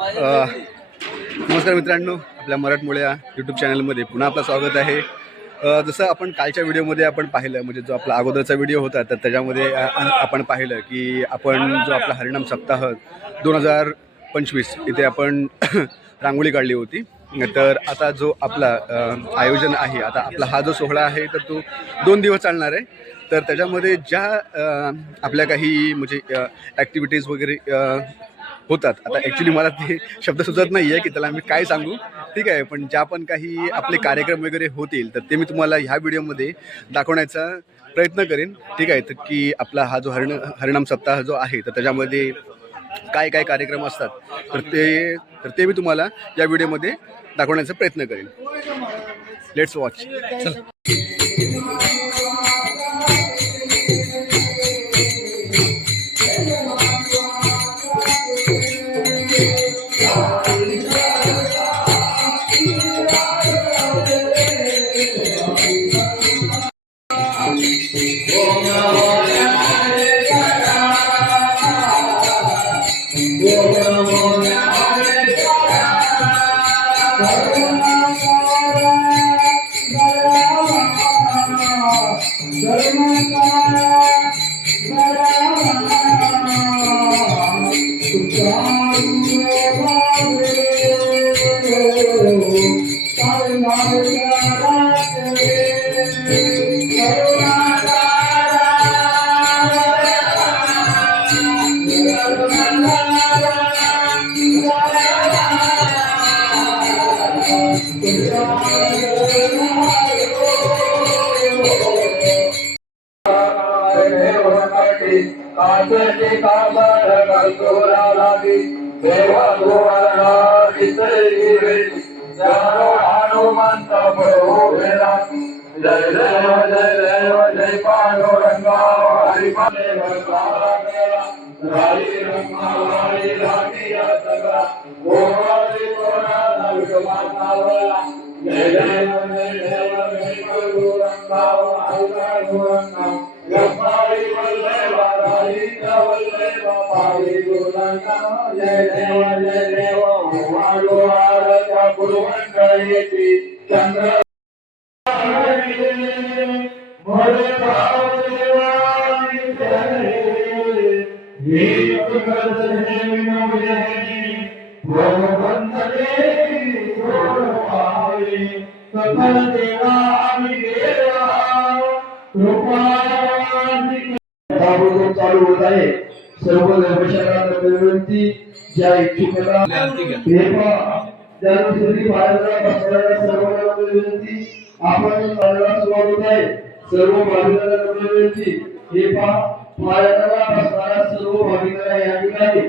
नमस्कार मित्रांनो आपल्या मराठमोळ्या यूट्यूब चॅनलमध्ये पुन्हा आपलं स्वागत आहे. जसं आपण कालच्या व्हिडिओमध्ये आपण पाहिलं म्हणजे जो आपला अगोदरचा व्हिडिओ होता तर त्याच्यामध्ये आपण पाहिलं की आपण जो आपला हरिणाम सप्ताह दोन हजार पंचवीस इथे आपण रांगोळी काढली होती. तर आता जो आपला आयोजन आहे आता आपला हा जो सोहळा आहे तर तो दोन दिवस चालणार आहे. तर त्याच्यामध्ये ज्या आपल्या काही म्हणजे ॲक्टिव्हिटीज वगैरे होतात. आता ॲक्च्युली मला ते शब्द सुचत नाही आहे की त्याला मी काय सांगू. ठीक आहे पण ज्या पण काही आपले कार्यक्रम वगैरे होतील तर ते मी तुम्हाला ह्या व्हिडिओमध्ये दाखवण्याचा प्रयत्न करेन. ठीक आहे तर की आपला हा जो हरिण हरिणाम सप्ताह जो आहे तर त्याच्यामध्ये काय काय कार्यक्रम असतात तर ते तर ते मी तुम्हाला या व्हिडिओमध्ये दाखवण्याचा प्रयत्न करेन. लेट्स वॉच देवा गोवरणा विसरी जानो हनुमंत प्रभू भेला जय देव जय देव जय पांडुरंगा हरि देव हरी रंगा हरी लागी सगळा गोवारी कोणा विषमाता चंद्र मोरे भाव देवानी हे हे सकल देवा ताबडतोब चालू होत आहे. सर्व धर्मशाळांना विनंती ज्या इच्छुकांना हे पहा ज्यानुसारी बसणाऱ्या सर्वांना विनंती आपण सुरुवात होत आहे. सर्व भाविकांना विनंती हे पहा बाहेरला बसणाऱ्या सर्व भाविकांना या ठिकाणी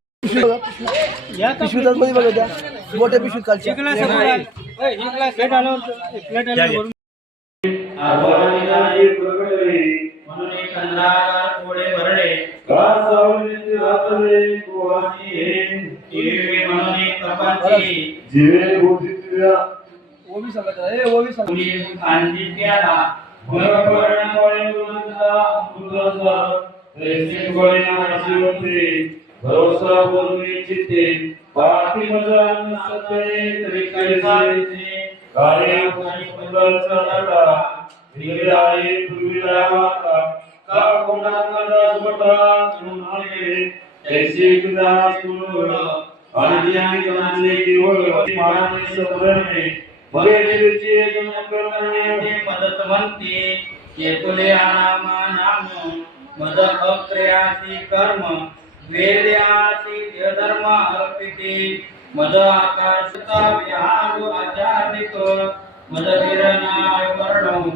सर्वांचे व्हिडिओ काढले पिशवीत मध्ये बघा त्या मोठ्या पिशवीत कालच्या म्हणून कंदार थोडे भरणे कासावलीचे रातले कुवाची हे जीवे म्हणून प्रपंची। जीवे भूषितल्या ओवी सांगत आहे ओवी सांग कुणी खांदी प्याला गुणपर्ण कोळे गुणचा गुणसा रेसिन कोळे नाशी होते। भरोसा बोलवी चित्ते पाठी मजान सतळे तरी कैसायचे कार्य आणि कुंडल चढला विराळे पूर्वीला माता का कोणाचा दास बटा सुनाले ऐसे कुदा सुन आणि आणि गणाले केवळ मानाने सदरणे मगे निरुचे जनकरणे मदत म्हणते केतुले आनामा नाम मद अक्रियासी कर्म. वेद्यासी धर्म अर्पिते। मद आकाशत विहारो आचार्यक। मद विरणाय वर्णम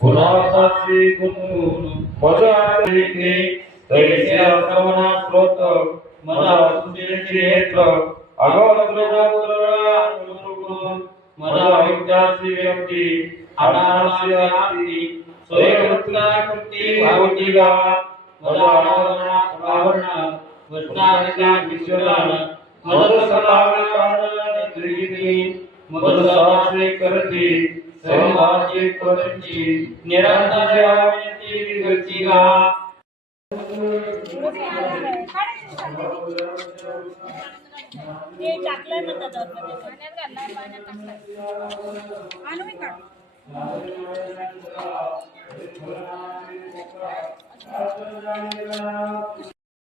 पुरातासी कुतून मद आचरिते। तैसे श्रवणा स्रोत। मद सुंदरची हेत्र मद विद्यासी व्यक्ती। अनारसी आरती। स्वयंकृत्या कृती भावती गा मद अनावरणा। आवरण विश्वदान मद सलावे कारण त्रिगिती मद निरंतर सेवाविती विगती गा ते टाकलंय म्हणतात पाण्यात घालणार पाण्यात आणू मी काढ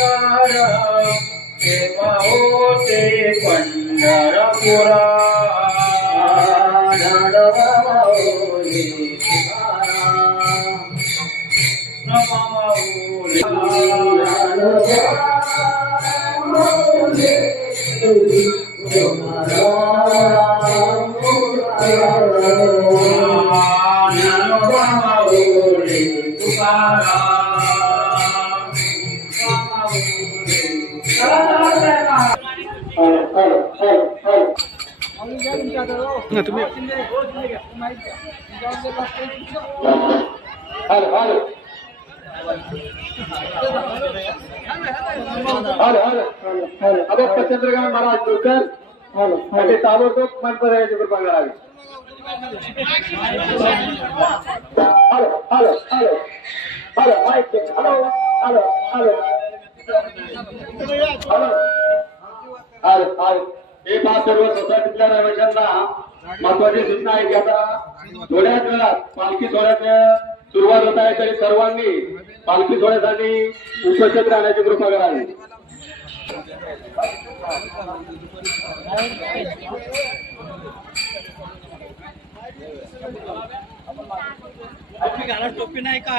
चार चार देवा होते पंढरपुरा ना तुम्ही चंद्रकांत महाराज जोकर आणि ताबडतोब मनपर याची कृपा करावी hello hello hello hello mike check hello hello hello hello hello. Hello. हे पहा सर्व सोसायटीतल्या रहिवाशांना महत्वाची सूचना आहे की आता थोड्याच वेळात पालखी सोहळ्याच्या सुरुवात होत आहे तरी सर्वांनी पालखी सोहळ्यासाठी उपस्थित राहण्याची कृपा करावी. टोपी नाही का?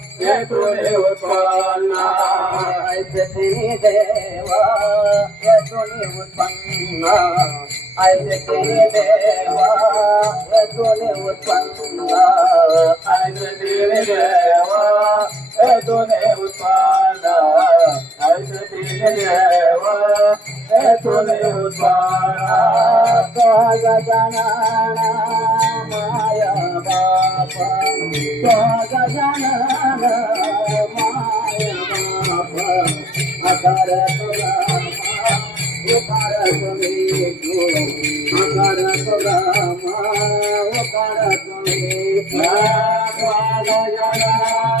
ఎదుడే ఉత్పన్నీదేవా ఎదుని ఉత్పన్న ఐదేవా ఎదుని ఉత్పన్న ఐదేవా ఎదుని ఉత్పన్న ఐదేవా চলে গজানা মায়া বাবা গজানা আকার তোলা ওপার তুমি আকার তোলা মা ওপার তুমি গজানা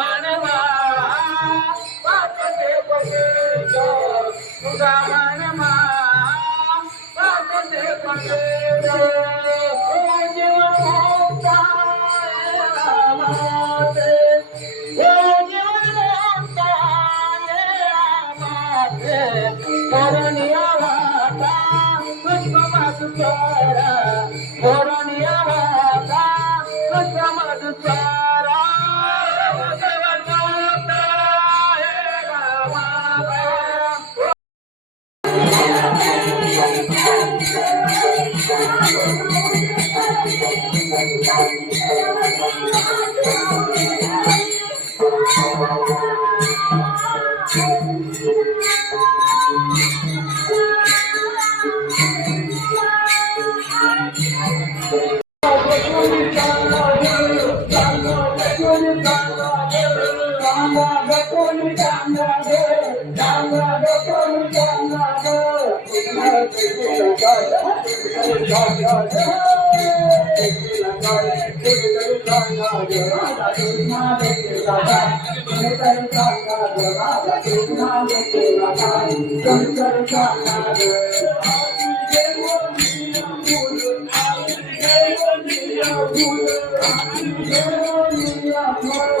para Yeah.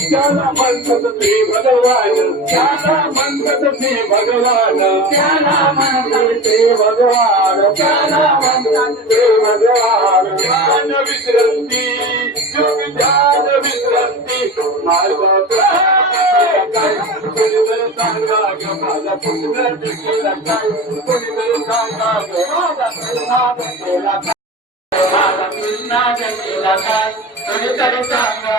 त्याला म्हणतात ते भगवान त्याला म्हणतात ते भगवान त्याला म्हणतात ते भगवान त्याला म्हणतात ते भगवान ज्ञान विश्रांती योग ज्ञान विश्रांती मार्ग सांगा ग माझा पुत्र केला काय कोणीतरी सांगा ग माझा पुत्र केला काय माझा कृष्णा केला काय कोणीतरी सांगा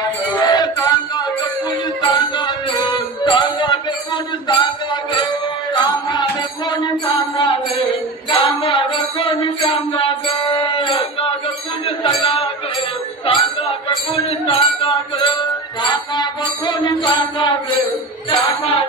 सांगा ग कोणी सांगा ग सांगा ग कोणी सांगा ग सांगा ग कोणी सांगा ग सांगा ग कोणी सांगा ग सांगा ग कोणी सांगा ग सांगा ग कोणी सांगा ग सांगा ग कोणी सांगा ग सांगा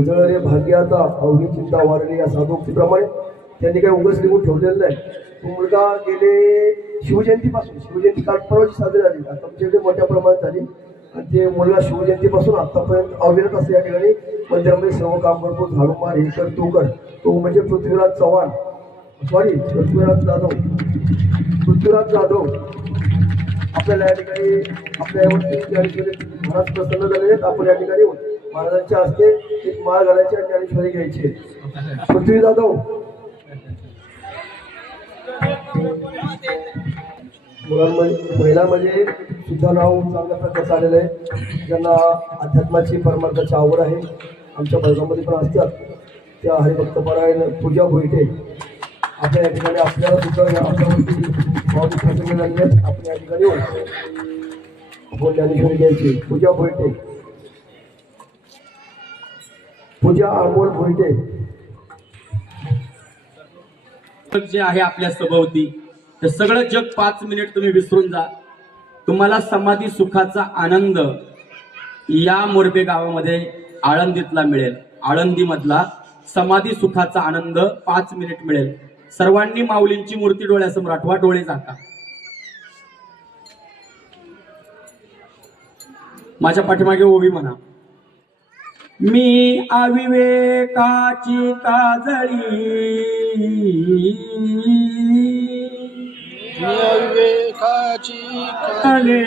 उजळले भाग्याचा अवघी चिंता वारली या साधोक्तीप्रमाणे त्यांनी काही उगस लिहून ठेवलेलं नाही. तो मुलगा गेले शिवजयंतीपासून शिवजयंती काल परवाची साजरी झाली. आता आमच्याकडे मोठ्या प्रमाणात झाली. आणि ते मुलगा शिवजयंतीपासून आत्तापर्यंत अविरत असं या ठिकाणी मंदिरामध्ये सर्व काम करतो झाडू मार हे कर तो कर. तो म्हणजे पृथ्वीराज चव्हाण. सॉरी पृथ्वीराज जाधव. पृथ्वीराज जाधव. आपल्याला या ठिकाणी आपल्या यावरती महाराज प्रसन्न झालेले आहेत. आपण या ठिकाणी होतो महाराजांच्या हस्ते एक माळ घालायची आणि ज्ञानेश्वरी घ्यायची. पृथ्वी जाधव मुलांमध्ये महिलांमध्ये सुद्धा नाव चांगल्या प्रकारचं आलेलं आहे. ज्यांना अध्यात्माची परमार्थाची आवड आहे आमच्या वर्गामध्ये पण असतात. त्या हरिभक्त परायण पूजा भोईटे. आपल्या या ठिकाणी आपल्याला सुद्धा या या ठिकाणी येऊन ज्ञानेश्वरी घ्यायची. पूजा भोईटे. पूजा अमोल भोईटे जे आहे आपल्या सभोवती ते सगळं जग पाच मिनिट तुम्ही विसरून जा. तुम्हाला समाधी सुखाचा आनंद या मोरबे गावामध्ये आळंदीतला मिळेल. आळंदीमधला समाधी सुखाचा आनंद पाच मिनिट मिळेल. सर्वांनी माऊलींची मूर्ती डोळ्यासमोर आठवा डोळे जाता माझ्या पाठीमागे ओवी म्हणा. मी अविवेकाची काजळी. विवेकाची आले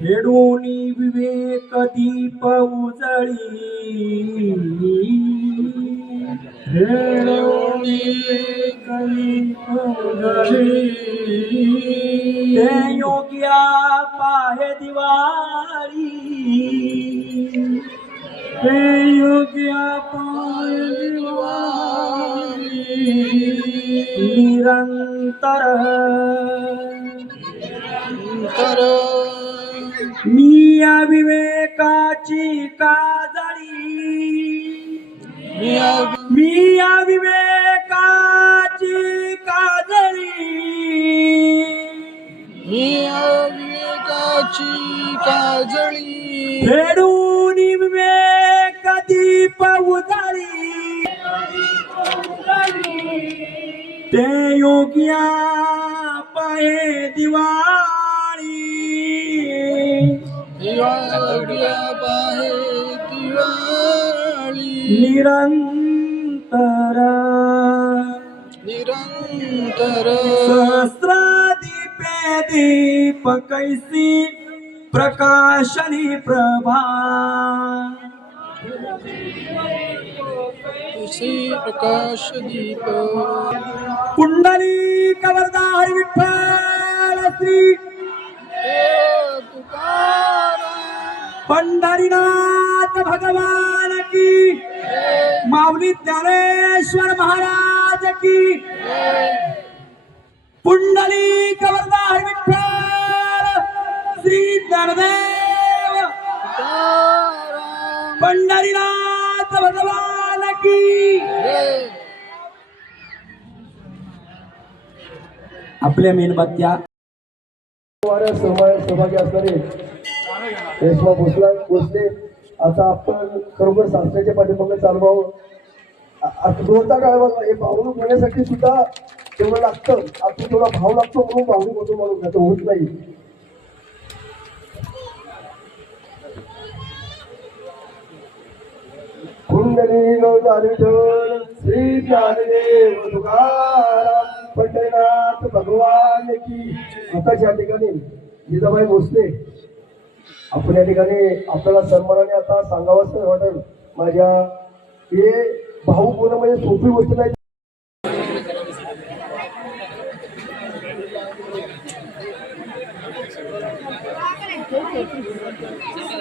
हेडोनी विवेक दीप उजळी. हेडोनी विवेक दीप उजळी. ते योग्या पाहे दिवाळी. ते योग्या दिवाळी निरंतर. तर मी या विवेकाची काजळी. मी या विवेकाची काजळी. मी अविवेकाची काजळी. फेडून योग्या पाहे दिवाळी पाहे दिवाळी निरंतर। निरंतर। सहस्रादीपे दीप कैसी प्रकाशनी प्रभा। तुसी प्रकाश दीप। कुंडली कवरदा हरी विठ्ठल श्री। पंढरीनाथ भगवान की। माऊली ज्ञानेश्वर महाराज की। कुंडली कवरदा हरी विठ्ठल श्री ज्ञानदेव। पंढरीनाथ भगवान की आपल्या मेणबत्त्या. सहभागी सहभागी असणारे रेश्मा भोसला भोसले आता आपण खरोखर शास्त्राच्या पाठीमागे चालवावं. आ- आता काय बघा हे भावनिक होण्यासाठी सुद्धा तेवढं लागतं. आपण थोडा भाव लागतो म्हणून भावनिक होतो म्हणून होत नाही. कुंडली गौदारिठोर श्री ज्ञानदेव तुकाराम पंढरीनाथ भगवान की आता या ठिकाणी जिजाबाई भोसले आपण या ठिकाणी आपल्याला सन्मानाने आता सांगावंच वाटेल माझ्या हे भाऊ होणं म्हणजे सोपी गोष्ट नाही.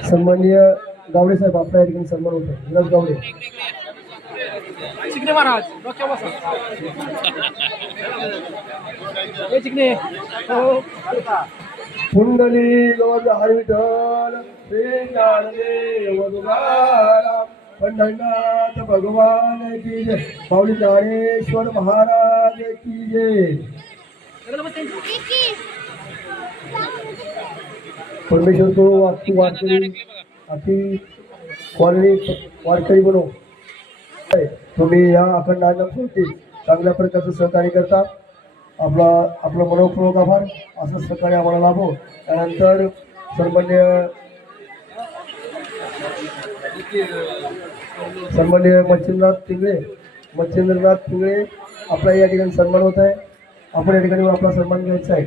सन्माननीय गावडे साहेब आपल्या या ठिकाणी सन्मान होतो. विलास गावडे. चिकणे महाराज हो. कुंडली गवळ हरी विठ्ठल श्री ज्ञानदेव पंढरनाथ भगवान की जय. माऊली ज्ञानेश्वर महाराज की जय. परमेश्वर तो वाचू वारकरी अति क्वालिटी वारकरी बनव तुम्ही या अखंड आनंद चांगल्या प्रकारचं सहकार्य करता. आपला आपलं मनोपूर्वक आभार. असं सहकार्य आम्हाला लाभो. त्यानंतर सन्मान्य सन्मान्य मच्छिंद्रनाथ पिंगळे. मच्छिंद्रनाथ पिंगळे आपला या ठिकाणी सन्मान होत आहे. आपण या ठिकाणी आपला सन्मान घ्यायचा आहे.